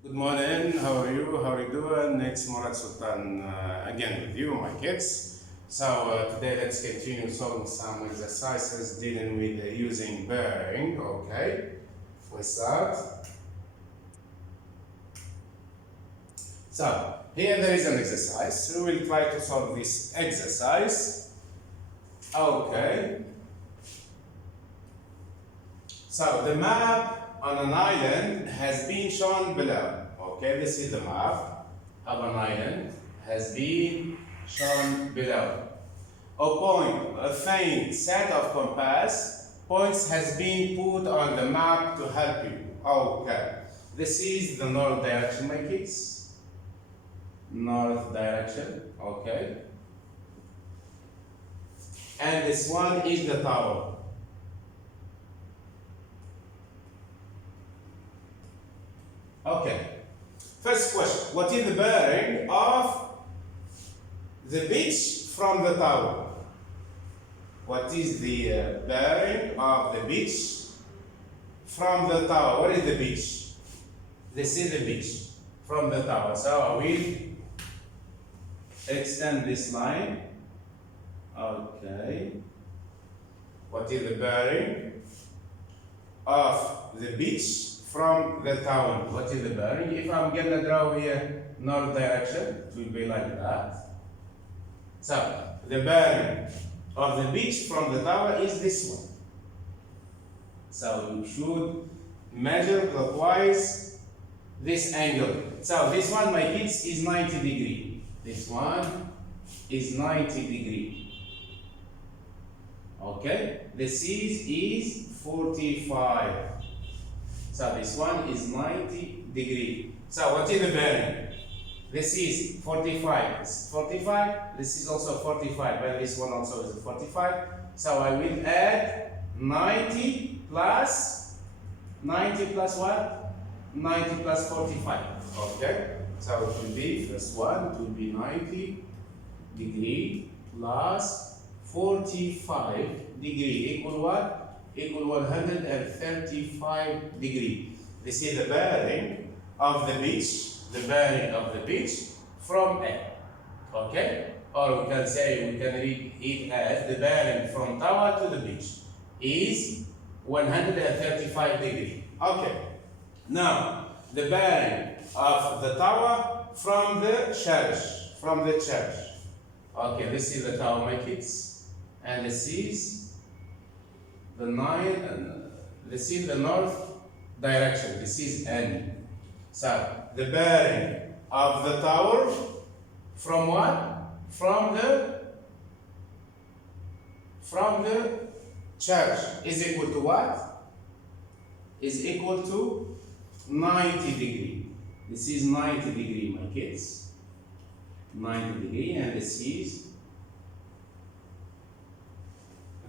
Good morning, how are you? How are you doing? It's Murad Sultan again with you, my kids. So today let's continue solving some exercises dealing with using bearing, okay? We start. So here there is an exercise. We will try to solve this exercise. Okay. So the map on an island has been shown below. Okay, this is the map of an island has been shown below. A faint set of compass points has been put on the map to help you. Okay, this is the north direction, my kids. North direction, okay. And this one is the tower. Okay. First question, what is the bearing of the beach from the tower? What is the bearing of the beach from the tower? What is the beach? This is the beach from the tower. So I will extend this line. Okay. What is the bearing of the beach from the tower? What is the bearing? If I'm gonna draw here north direction, it will be like that. So the bearing of the beach from the tower is this one. So you should measure clockwise this angle. So this one, my kids, is 90 degree. This one is 90 degree. Okay, the C is 45. So this one is 90 degree. So what is the bearing? This is 45. It's 45. This is also 45. But this one also is 45. So I will add 90 plus what? 90 plus 45. Okay. So it will be first one. It will be 90 degree plus 45 degree equal what? Equal 135 degree. This is the bearing of the beach. The bearing of the beach from A. Okay? Or we can say, we can read it as the bearing from tower to the beach is 135 degree. Okay. Now, the bearing of the tower from the church. From the church. Okay, this is the tower, my kids. And this is the this is the north direction. This is N. So the bearing of the tower from what? From the church is equal to what? Is equal to 90 degree. This is 90 degree, my kids. 90 degree, and this is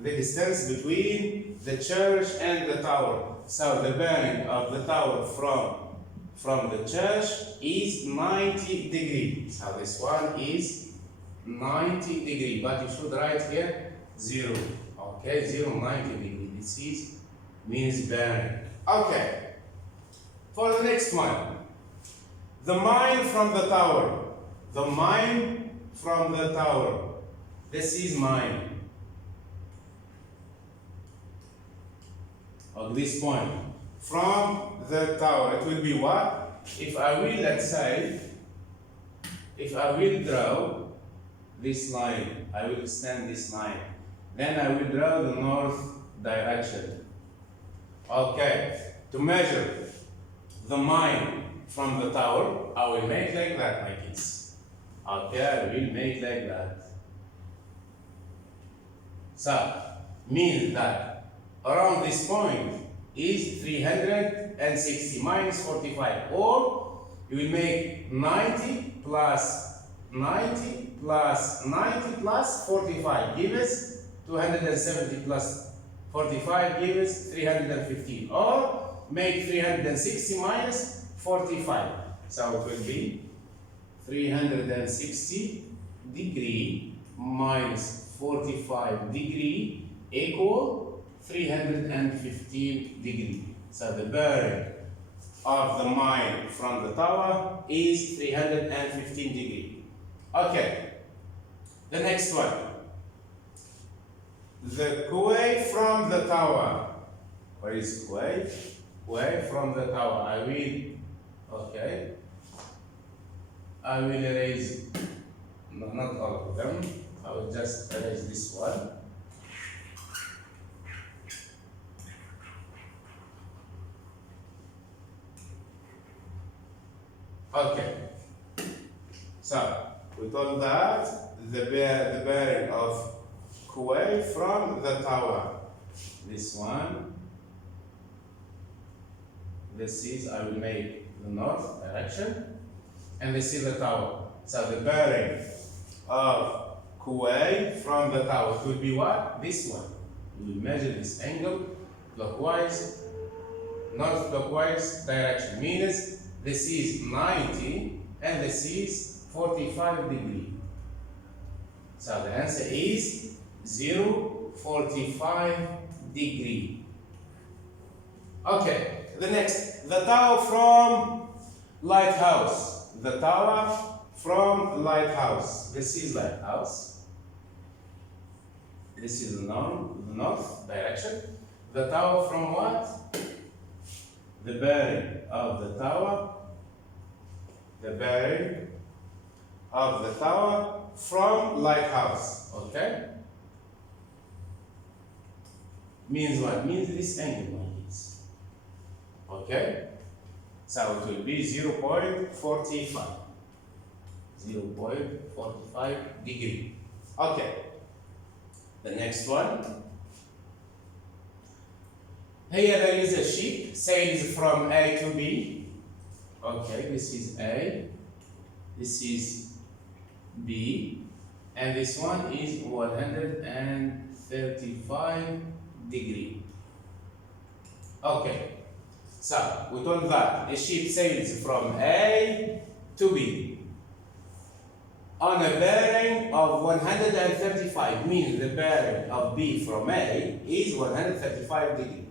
the distance between the church and the tower. So the bearing of the tower from the church is 90 degree. So this one is 90 degree, but you should write here 0. Okay, 0, 90 degree. This is means bearing. Okay. For the next one, the mine from the tower. The mine from the tower. This is mine. At this point, from the tower, it will be what? If I will, let's say, if I will draw this line, I will extend this line, then I will draw the north direction. Okay, to measure the mine from the tower, I will make like that, my kids. Okay, I will make like that. So, means that around this point is 360 minus 45, or you will make 90 plus 90 plus 90 plus 45 gives 270 plus 45 gives 315, or make 360 minus 45. So it will be 360 degree minus 45 degree equal 315 degree. So the bearing of the mine from the tower is 315 degrees. Okay, the next one. The quay from the tower. Where is quay? Quay from the tower. I will erase, no, not all of them. I will just erase this one. Okay, so we told that the bearing of quay from the tower. This one. This is, I will make the north direction, and this is the tower. So the bearing of quay from the tower will be what? This one. We will measure this angle clockwise, north clockwise direction. Means this is 90 and this is 45 degrees. So the answer is 0.45 degree. Okay, the next, the tower from lighthouse. The tower from lighthouse. This is lighthouse. This is the north direction. The tower from what? The bearing of the tower. The bearing of the tower from lighthouse. Okay? Means what? Means this angle is. Okay? So it will be 0.45. 0.45 degree. Okay. The next one. Here there is a ship sails from A to B. Okay, this is A. This is B. And this one is 135 degree. Okay. So we told that a ship sails from A to B on a bearing of 135, means the bearing of B from A is 135 degree,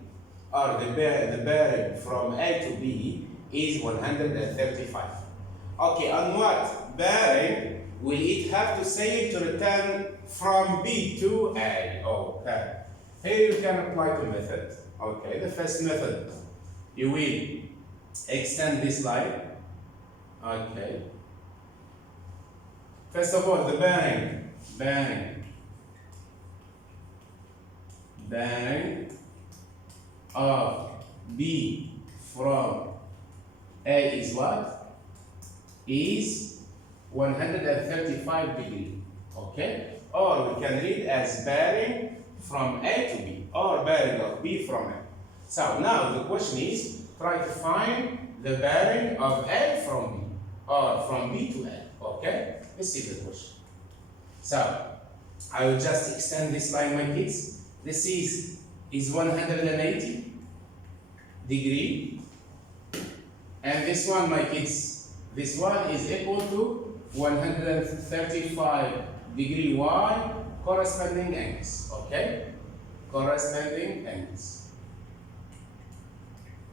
or the bearing from A to B is 135. Okay, on what bearing will it have to sail to return from B to A? Okay, here you can apply the method. Okay, the first method, you will extend this line. Okay. First of all, the bearing of B from A is what? Is 135 degree. Okay? Or we can read as bearing from A to B, or bearing of B from A. So now the question is, try to find the bearing of A from B, or from B to A. Okay? This is the question. So I will just extend this line, my kids. This is 180 degree, and this one, my kids, this one is equal to 135 degree. Y corresponding angles. Okay, corresponding angles.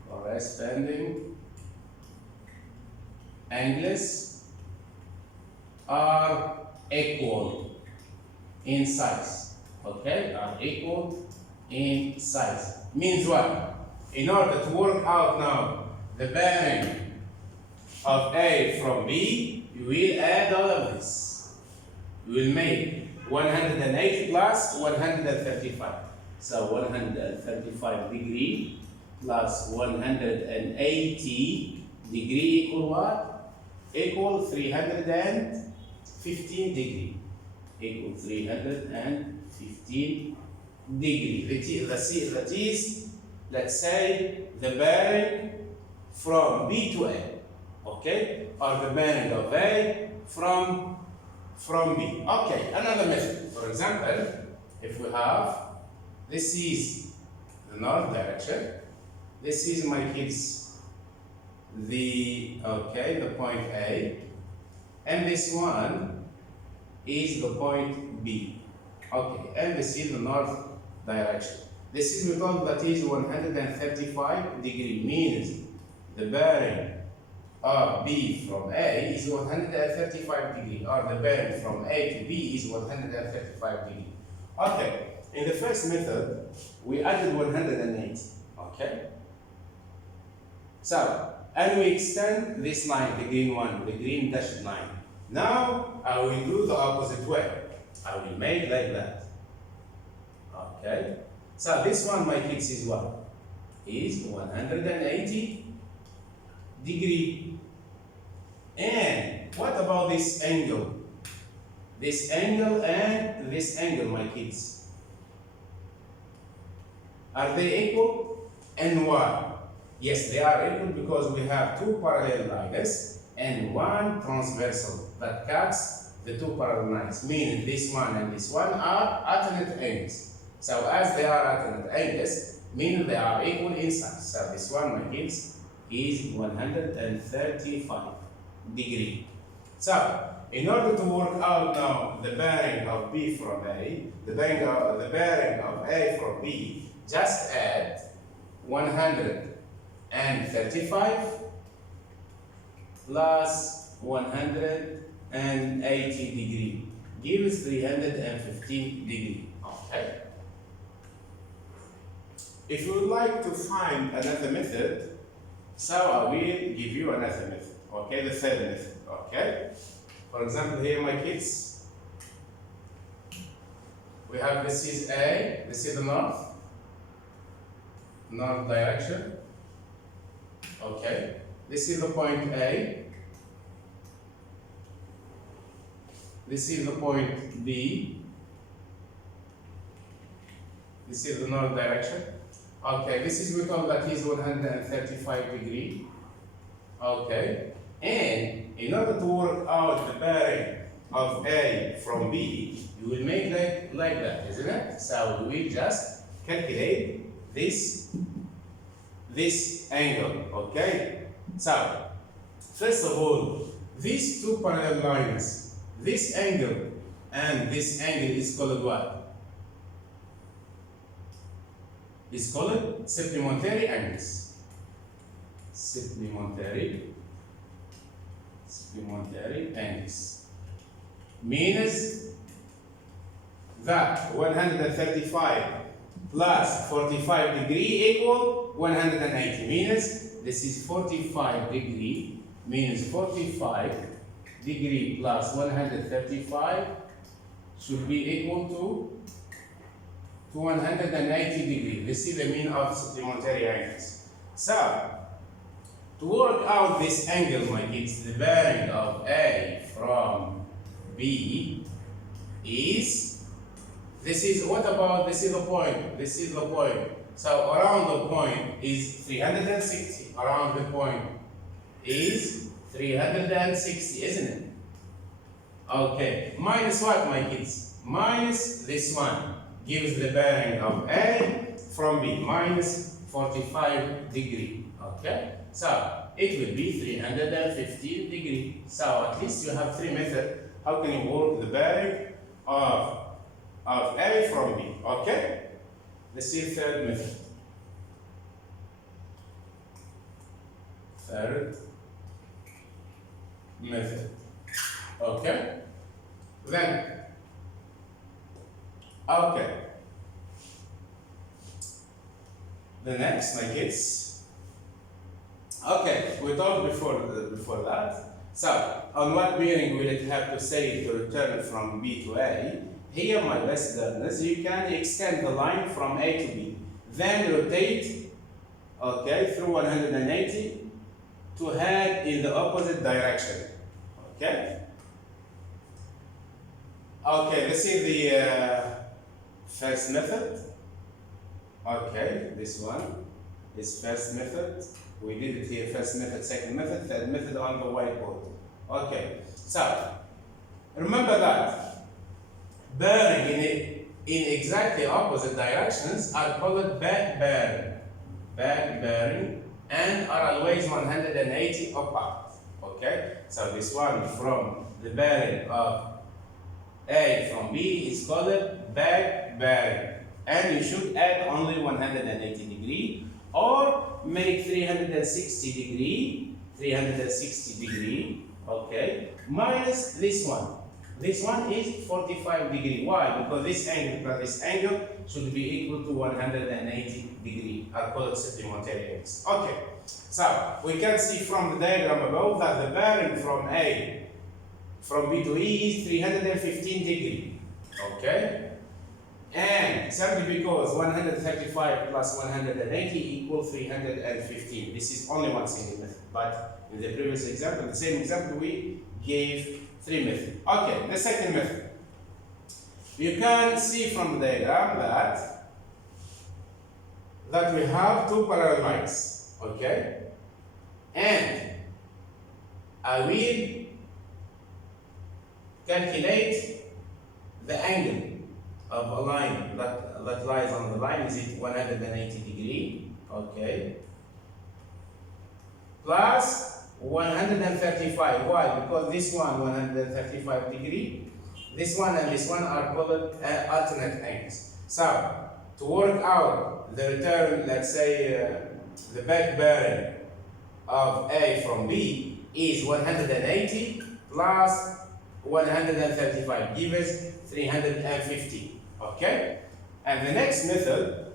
Corresponding angles are equal in size. Okay, are equal in size. Means what? In order to work out now the bearing of A from B, you will add all of this. You will make 180 plus 135. So 135 degree plus 180 degree equal what? Equal 315 degree. Equal 315 degree. That is, let's say, the bearing from B to A. Okay? Or the bearing of A from B. Okay, another method. For example, if we have, this is the north direction. This is, my kids, the point A. And this one is the point B. Okay, and this is the north direction. This is, we told that is 135 degree, means the bearing of B from A is 135 degree, or the bearing from A to B is 135 degree. Okay, in the first method, we added 180, okay? So, and we extend this line, the green one, the green dashed line. Now, I will do the opposite way. I will make like that. Okay? So, this one, my kids, is what? Is 180 degree. And what about this angle? This angle and this angle, my kids. Are they equal? And why? Yes, they are equal because we have two parallel lines and one transversal that cuts the two parallel lines, meaning this one and this one are alternate angles. So as they are alternate angles, meaning they are equal in size. So this one, my kids, is 135 degree. So in order to work out now the bearing of B from A, the bearing of A from B, just add 135 plus 180 degree gives 315 degree. Okay. If you would like to find another method, so I will give you another method. Okay, the third method. Okay. For example, here, my kids, we have this is A, this is the north direction. Okay, this is the point A, this is the point B, this is the north direction. Okay, this is, we call that is 135 degree. Okay, and in order to work out the bearing of A from B, you will make like that, isn't it? So we will just calculate this angle, okay? So, first of all, these two parallel lines, this angle and this angle is called what? It's called supplementary angles. Supplementary angles. Means that 135 plus 45 degree equal 180. Means this is 45 degree, means 45 degree plus 135 should be equal to 180 degree. This is the mean of supplementary angles. So, to work out this angle, my kids, the bearing of A from B is, this is, what about, this is the point, this is the point. So around the point is 360, around the point is 360, isn't it? Okay, minus what, my kids? Minus this one gives the bearing of A from B, minus 45 degree, okay? So it will be 315 degree. So at least you have three methods. How can you work the bearing of A from B? Okay? Let's see the third method. Third method. Okay? Then, okay. The next, my kids. Okay, we talked before that. So, on what bearing will it have to say to return from B to A? Here, my best learners, you can extend the line from A to B. Then rotate, okay, through 180 to head in the opposite direction. Okay? Okay, this is the first method. Okay, this one is first method. We did it here, first method, second method, third method on the whiteboard. Okay, so remember that bearing in exactly opposite directions are called back bearing, and are always 180 apart. Okay, so this one from the bearing of A from B is called back bearing, and you should add only 180 degree, or make 360 degree, okay, minus this one. This one is 45 degree. Why? Because this angle plus this angle should be equal to 180 degree. Are called supplementary angles. Okay, so we can see from the diagram above that the bearing from B to E is 315 degree. Okay, and simply because 135 plus 180 equals 315. This is only one single method, but in the previous example, the same example, we gave three methods. Okay, the second method. You can see from the diagram that we have two parallel lines. Okay, and I will calculate the angle of a line that lies on the line. Is it 180 degree? Okay, plus 135. Why? Because this one 135 degree, this one and this one are called alternate angles. So to work out the return, let's say the back bearing of A from B is 180 plus 135 gives us 350. Okay, and the next method,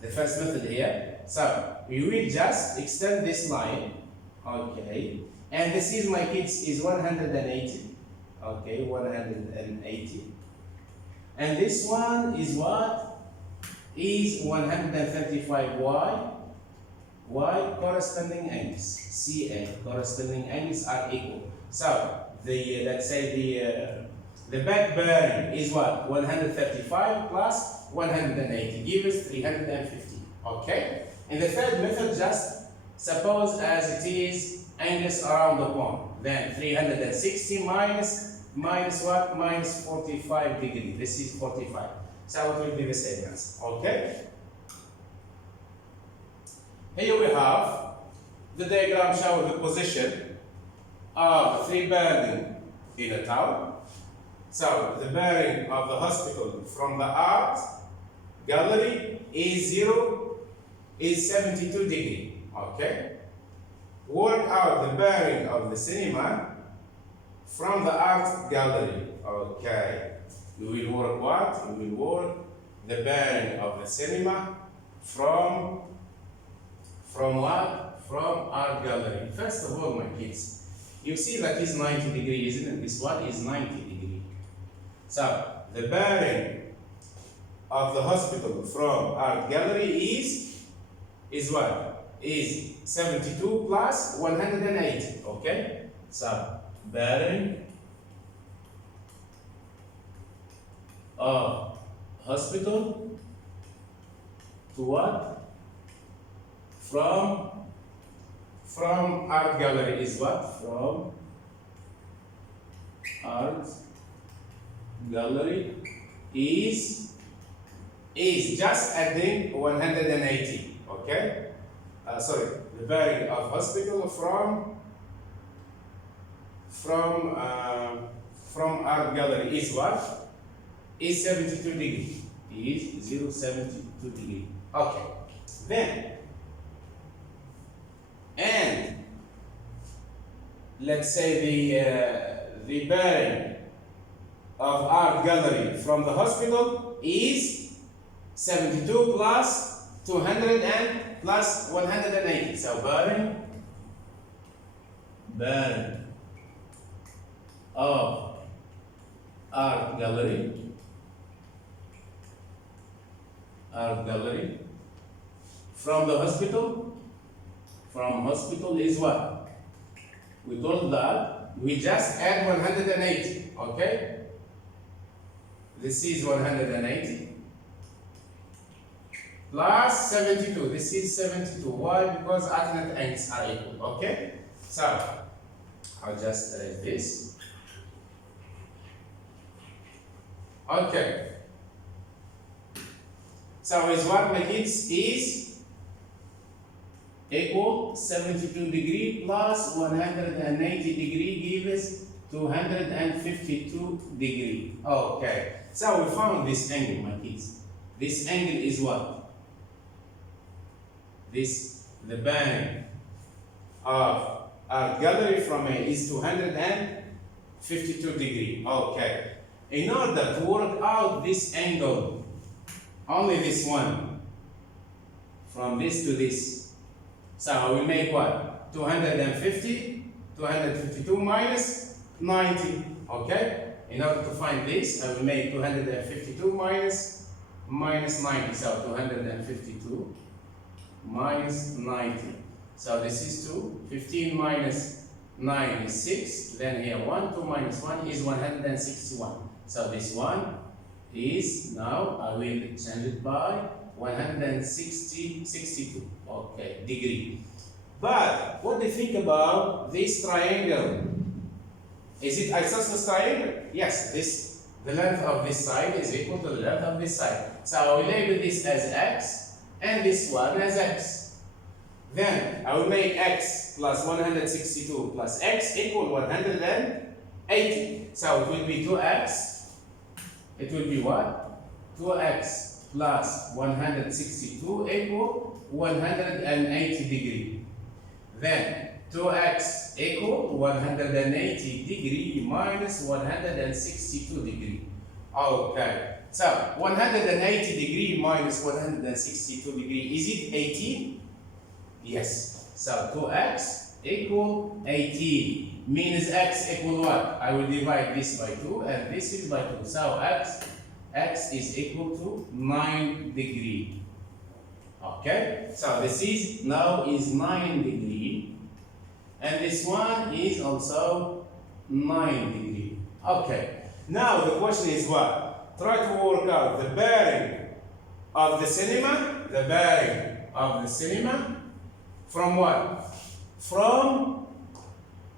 the first method here, so we will just extend this line. Okay, and this is, my kids, is 180. Okay, 180, and this one is what? Is 135. Why? Corresponding angles, CA, corresponding angles are equal. So the, let's say the back bearing is what? 135 plus 180 gives 350. Okay, in the third method, just suppose as it is angles around the point, then 360 minus what? Minus 45 degree. This is 45. So it will be the same answer. Okay. Here we have the diagram showing the position of three bearings in a tower. So the bearing of the hospital from the art gallery is 72 degree. Okay. Work out the bearing of the cinema from the art gallery. Okay. We will work what? We will work the bearing of the cinema from what? From art gallery. First of all, my kids, you see that is 90 degree, isn't it? This one is 90 degree. So the bearing of the hospital from art gallery is what? Is 72 plus 180. Okay. So bearing of hospital to what? From art gallery is what? From art gallery is just adding 180. Okay. Sorry, the bearing of hospital from art gallery is what? Is 72 degree. Is 072 degree. Okay. Then, and let's say the bearing of art gallery from the hospital is 72 plus 200 and plus 180. So bearing of art gallery from the hospital is what? We told that we just add 180. Okay, this is 180 plus 72. This is 72. Why? Because alternate angles are equal. Okay, so I'll just erase this. Okay, so is what, my kids, is equal 72 degree plus 180 degree gives 252 degree. Okay, so we found this angle, my kids. This angle is what? This the bearing of art gallery from A is 252 degree. Okay. In order to work out this angle, only this one, from this to this, so we make what? 252 minus 90. Okay? In order to find this, I will make 252 minus 90. So 252 minus 90. So this is 2. 15 minus 9 is 6. Then here 1. 2 minus 1 is 161. So this one is, now I will change it by 62. Okay, degree. But what do you think about this triangle? Is it isosceles triangle? Yes, the length of this side is equal to the length of this side. So I will label this as x and this one as x. Then I will make x plus 162 plus x equal 180. So it will be 2x. It will be what? 2x plus 162 equal 180 degree. Then 2x equal 180 degree minus 162 degree. Okay. So 180 degree minus 162 degree, is it 18? Yes. So 2x equal 18 means x equal what? I will divide this by 2 and this is by 2. So x is equal to 9 degree. Okay? So this is now is 9 degree. And this one is also 9 degree. Okay. Now the question is what? Try to work out the bearing of the cinema. The bearing of the cinema from what? From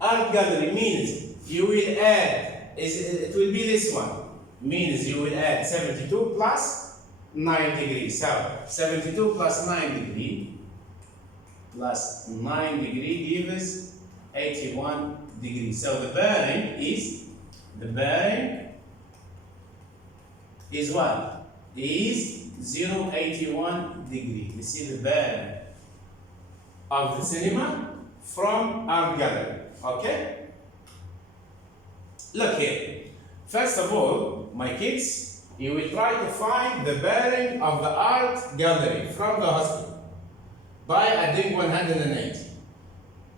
art gallery means you will add, it will be this one. Means you will add 72 plus 9 degrees. So 72 plus 9 degree plus 9 degree gives 81 degrees. So the bearing is what? Is 081 degree. You see the bearing of the cinema from art gallery. Okay? Look here. First of all, my kids, you will try to find the bearing of the art gallery from the hospital by adding 180.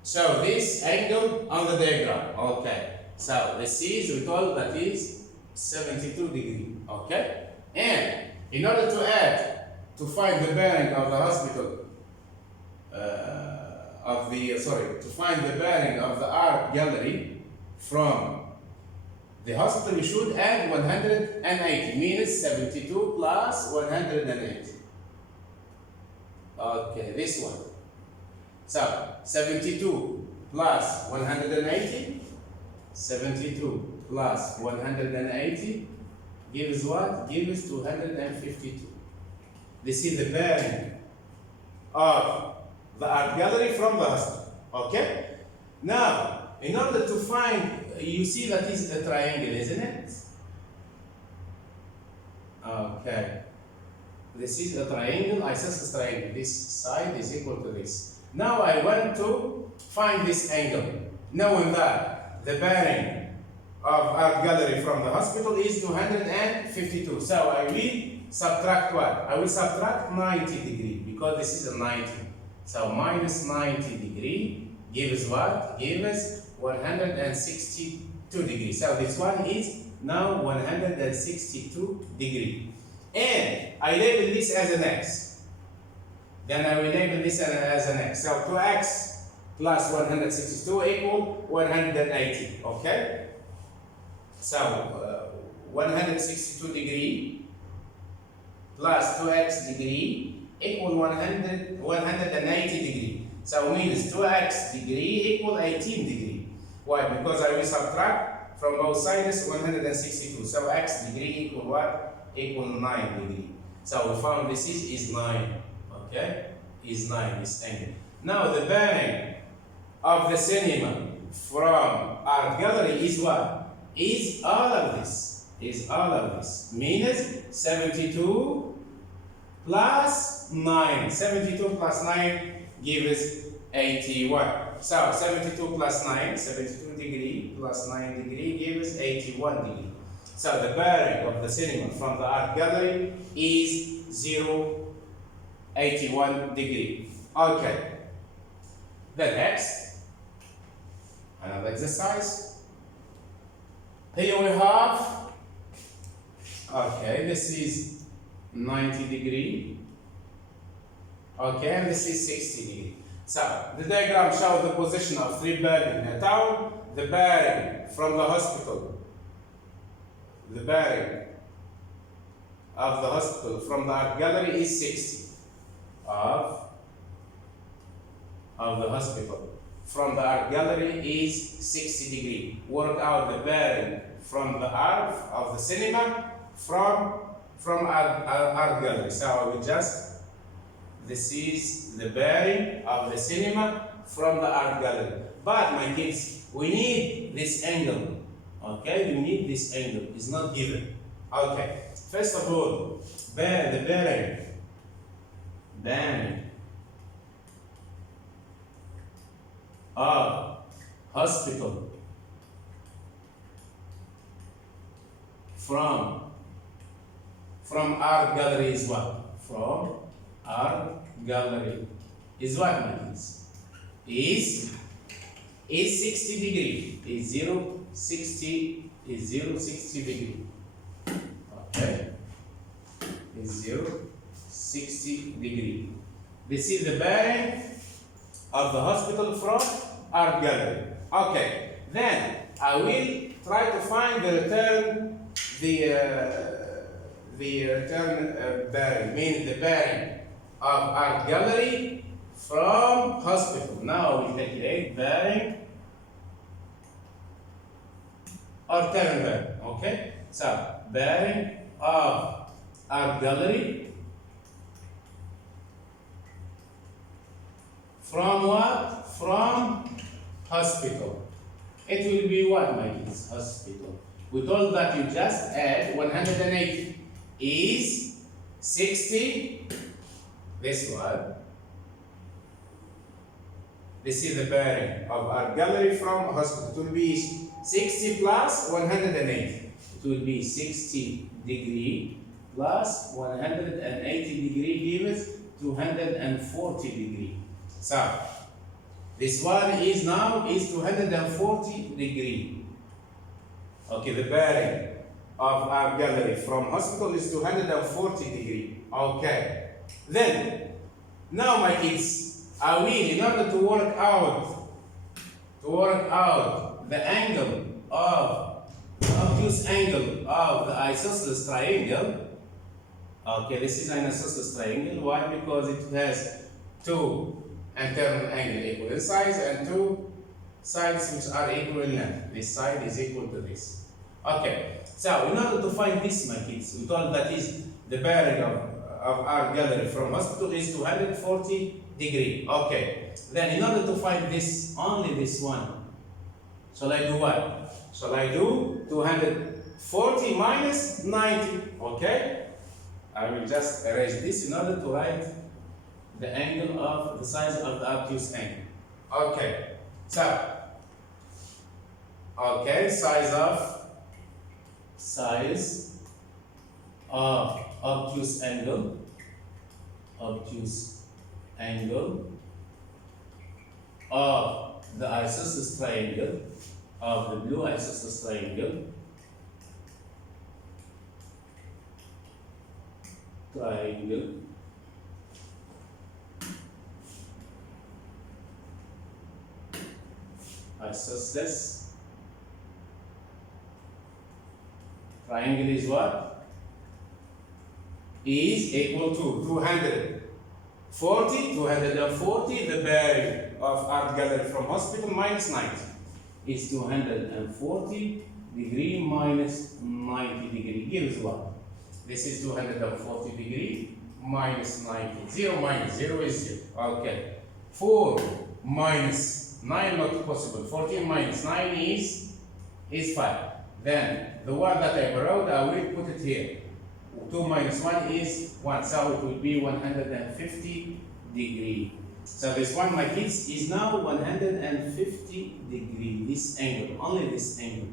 So this angle on the diagram. Okay. So this is, we told that is 72 degree. Okay? And in order to find the bearing of the hospital, to find the bearing of the art gallery from the hospital, we should add 180, means 72 plus 180. Okay, this one. So 72 plus 180, 72 plus 180 gives what? Gives 252. This is the bearing of the art gallery from the hospital. Okay? Now, in order to find, you see that is a triangle, isn't it? Okay. This is a triangle, isosceles triangle. This side is equal to this. Now I want to find this angle, knowing that the bearing of art gallery from the hospital is 252. So I will subtract what? I will subtract 90 degree because this is a 90. So minus 90 degree gives what? Gives 162 degrees. So this one is now 162 degree. And I label this as an x. Then I will label this as an x. So 2x plus 162 equal 180. Okay? So 162 degree plus 2x degree equal 180 degree. So means 2x degree equal 18 degree. Why? Because I will subtract from both sides 162. So x degree equal what? Equal 9 degree. So we found this is 9. Okay? Is 9, this angle. Now the bearing of the cinema from art gallery is what? Is all of this. Is all of this. Means 72 plus 9. 72 plus 9 gives 81. So 72 plus 9, 72 degree plus 9 degree gives 81 degree. So the bearing of the cinema from the art gallery is 81 degree. Okay. The next, another exercise. Here we have, okay, this is 90 degree. Okay, and this is 60 degree. So the diagram shows the position of three bearings in a town. The bearing from the hospital, the bearing of the hospital from the art gallery is 60 of the hospital from the art gallery is 60 degree. Work out the bearing from the art of the cinema from art gallery. So I will just, this is the bearing of the cinema from the art gallery. But my kids, we need this angle. Okay, we need this angle. It's not given. Okay, first of all, the bearing of hospital from art gallery is what? From art gallery is what, my kids? Is 60 degree. Is 60 degree. Okay. Is 60 degree. This is the bearing of the hospital from art gallery. Okay. Then I will try to find the return, bearing, meaning the bearing of art gallery from hospital. Now we calculate bearing or turn bearing. Okay. So bearing of art gallery from what? From hospital. It will be what, my kids? Hospital. We told that you just add 180 is 60. This one. This is the bearing of art gallery from hospital. It will be 60 plus 180. It will be 60 degree plus 180 degree gives 240 degree. So this one is now 240 degree. Okay, the bearing of art gallery from hospital is 240 degree. Okay. Then now my kids, I will, in order to work out the angle of obtuse angle of the isosceles triangle. Okay, this is an isosceles triangle. Why? Because it has two internal angles equal in size and two sides which are equal in length. This side is equal to this. Okay, so in order to find this, my kids, we told that is the bearing of art gallery from hospital is 240 degree. Okay, then in order to find this, only this one, shall I do what? Shall I do 240 minus 90? Okay, I will just erase this in order to write the angle of the size of the obtuse angle. Okay, so size of obtuse angle of the isosceles triangle, of the blue isosceles triangle, isosceles triangle is what? Is equal to 240, the bearing of art gallery from hospital minus 90 is 240 degree minus 90 degree gives what? This is 240 degree minus 90. 0 minus 0 is 0. Okay. 4 minus 9 not possible. 14 minus 9 is 5. Then the one that I borrowed, I will put it here. 2 minus 1 is 1, so it will be 150 degree. So this one, my kids, is now 150 degree. This angle, only this angle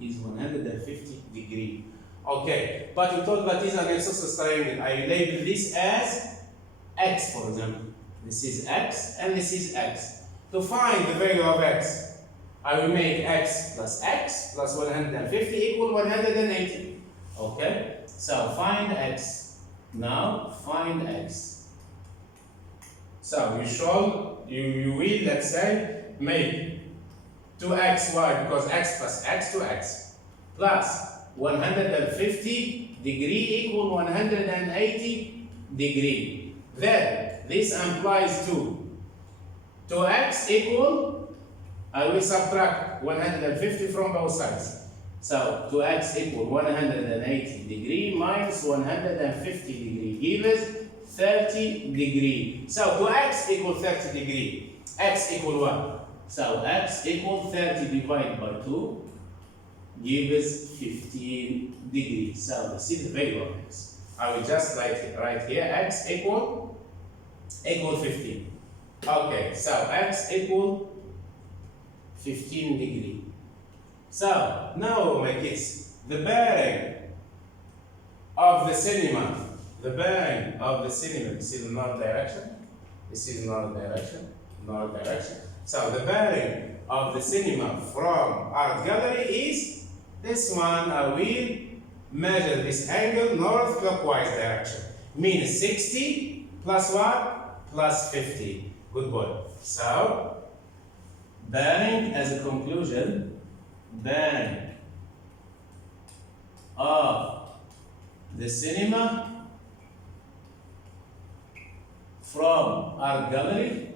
is 150 degree. Okay, but we thought that is an isosceles triangle. I label this as x, for example. This is x and this is x. To find the value of x, I will make x plus 150 equal 180. Okay, so find x. Now find x. So you will, let's say, make 2xy, because x plus x, 2x, plus 150 degree equal 180 degree. Then this implies 2x equal, I will subtract 150 from both sides. So 2x equal 180 degree minus 150 degree gives 30 degree. So 2x equal 30 degree. X equal what? So x equal 30 divided by 2 gives 15 degrees. So this is the value of x. I will just write here x equal 15. Okay, so x equal 15 degree. So now, my kids, the bearing of the cinema, this is the north direction, this is north direction. So the bearing of the cinema from art gallery is this one. I will measure this angle north clockwise direction. Means 60 plus what? Plus 50. Good boy. So bearing, as a conclusion, bearing of the cinema from art gallery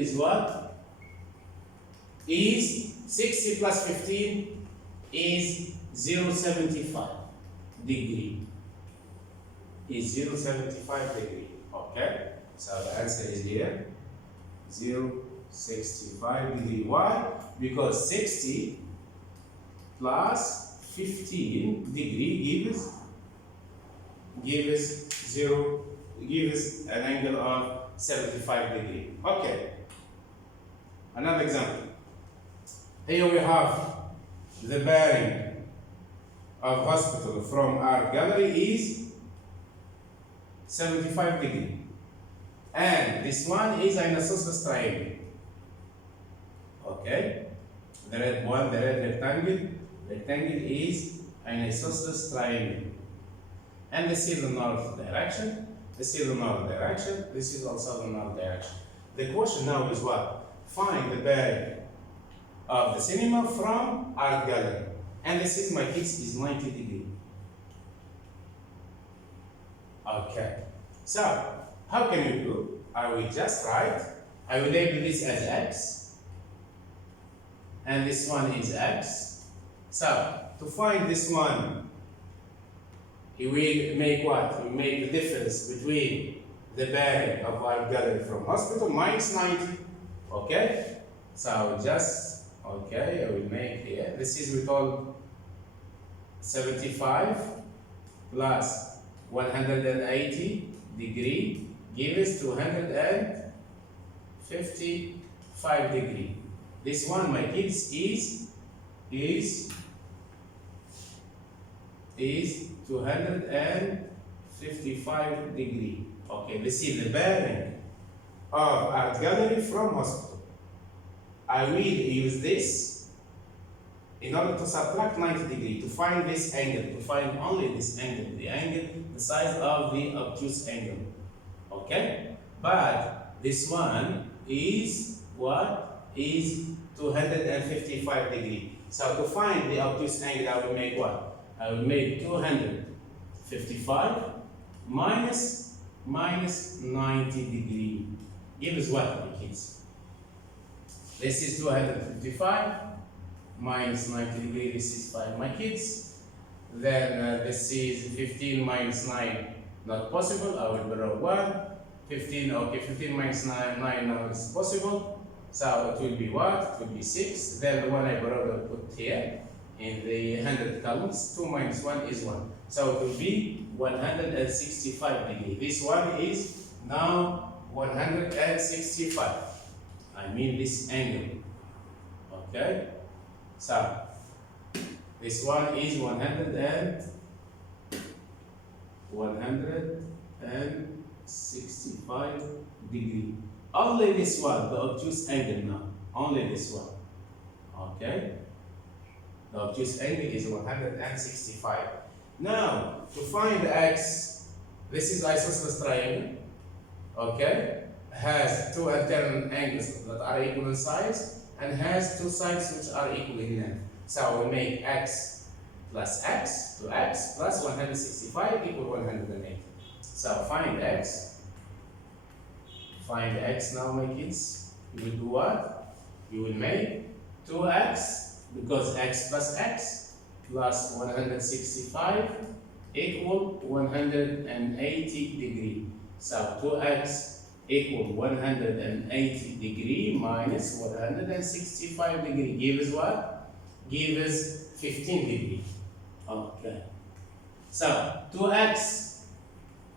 is what? Is 60 plus 15 is 0.75 degree. Is 0.75 degree. Okay? So the answer is here 0.65 degree. Why? Because 60 plus 15 degree gives an angle of 75 degree. Okay. Another example. Here we have the bearing of hospital from art gallery is 75 degree. And this one is an isosceles triangle. Okay? The red rectangle is an isosceles triangle. And this is the north direction, this is the north direction, this is also the north direction. The question now is what? Find the bearing of the cinema from art gallery. And this is, my kids, is 90 degree. Okay. So, how can you do? I will just write, I will label this as x, and this one is x. So, to find this one, we will make what? We make the difference between the bearing of our gallery from hospital minus 90. Okay? So just, okay, I will make here. This is, we call 75 plus 180 degree gives 255 degree. This one, my kids, is 255 degree. Okay, let's see the bearing of art gallery from hospital. I will use this in order to subtract 90 degree to find this angle, to find only this angle, the size of the obtuse angle. Okay, but this one is what? Is 255 degree. So to find the obtuse angle, I will make what? I will make 255 minus 90 degree. Gives what, my kids? This is 255 minus 90 degree. This is 5, my kids. Then this is 15 minus 9. Not possible. I will borrow 1. 15. Okay, 15 minus 9 now is possible. So it will be what? It will be 6. Then the one I borrowed, I put here in the 100 columns. 2 minus 1 is 1. So it will be 165 degrees. This one is now 165. I mean this angle. Okay? So this one is 165 degree. Only this one, the obtuse angle now. Only this one. Okay? The obtuse angle is 165. Now, to find x, this is isosceles triangle. Okay? Has two alternate angles that are equal in size and has two sides which are equal in length. So we make x plus x to x plus 165 equal 108. So find x. Find x now, my kids. You will do what? You will make 2x because x plus x plus 165 equal 180 degree. So 2x equal 180 degree minus 165 degree gives what? Gives 15 degree. Okay. So 2x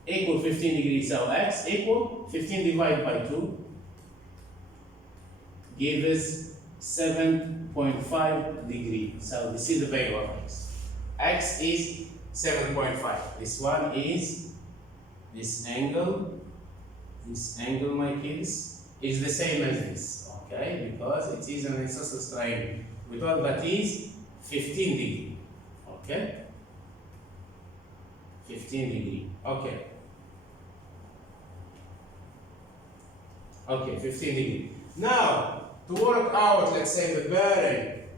equal 15 degrees. So x equal 15 divided by 2 gives 7.5 degree. So this is the value of x. X is 7.5. This one is this angle. This angle, my kids, is the same as this. Okay, because it is an isosceles triangle. We thought that is 15 degree. Okay, 15 degree. Okay. Okay, 15 degree. Now, to work out, let's say, the bearing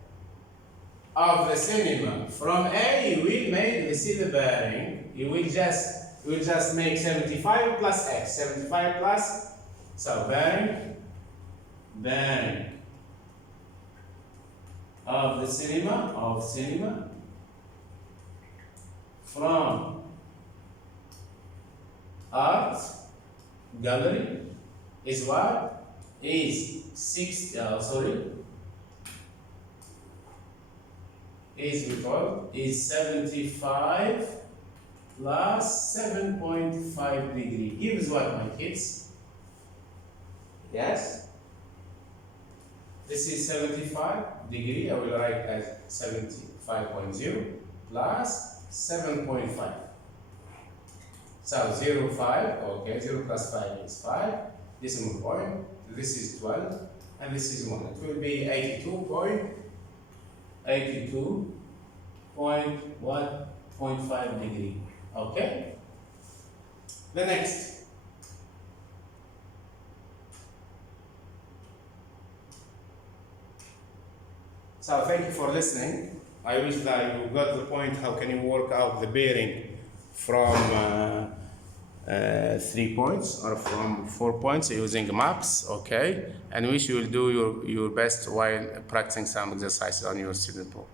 of the cinema from A, you will make the bearing. You will just make 75 plus x. 75 plus, so bearing of the cinema from art gallery is what? Is 75 plus 7.5 degree. Gives what, my kids? Yes? This is 75 degree. I will write as 75.0 plus 7.5. So 0.5, okay, 0 plus 5 is 5. Decimal point. This is 12, and this is 1. It will be 82.5 degree. Okay? The next. So thank you for listening. I wish that you got the point. How can you work out the bearing from 3 points or from 4 points using maps, okay? And wish you will do your best while practicing some exercises on your student book.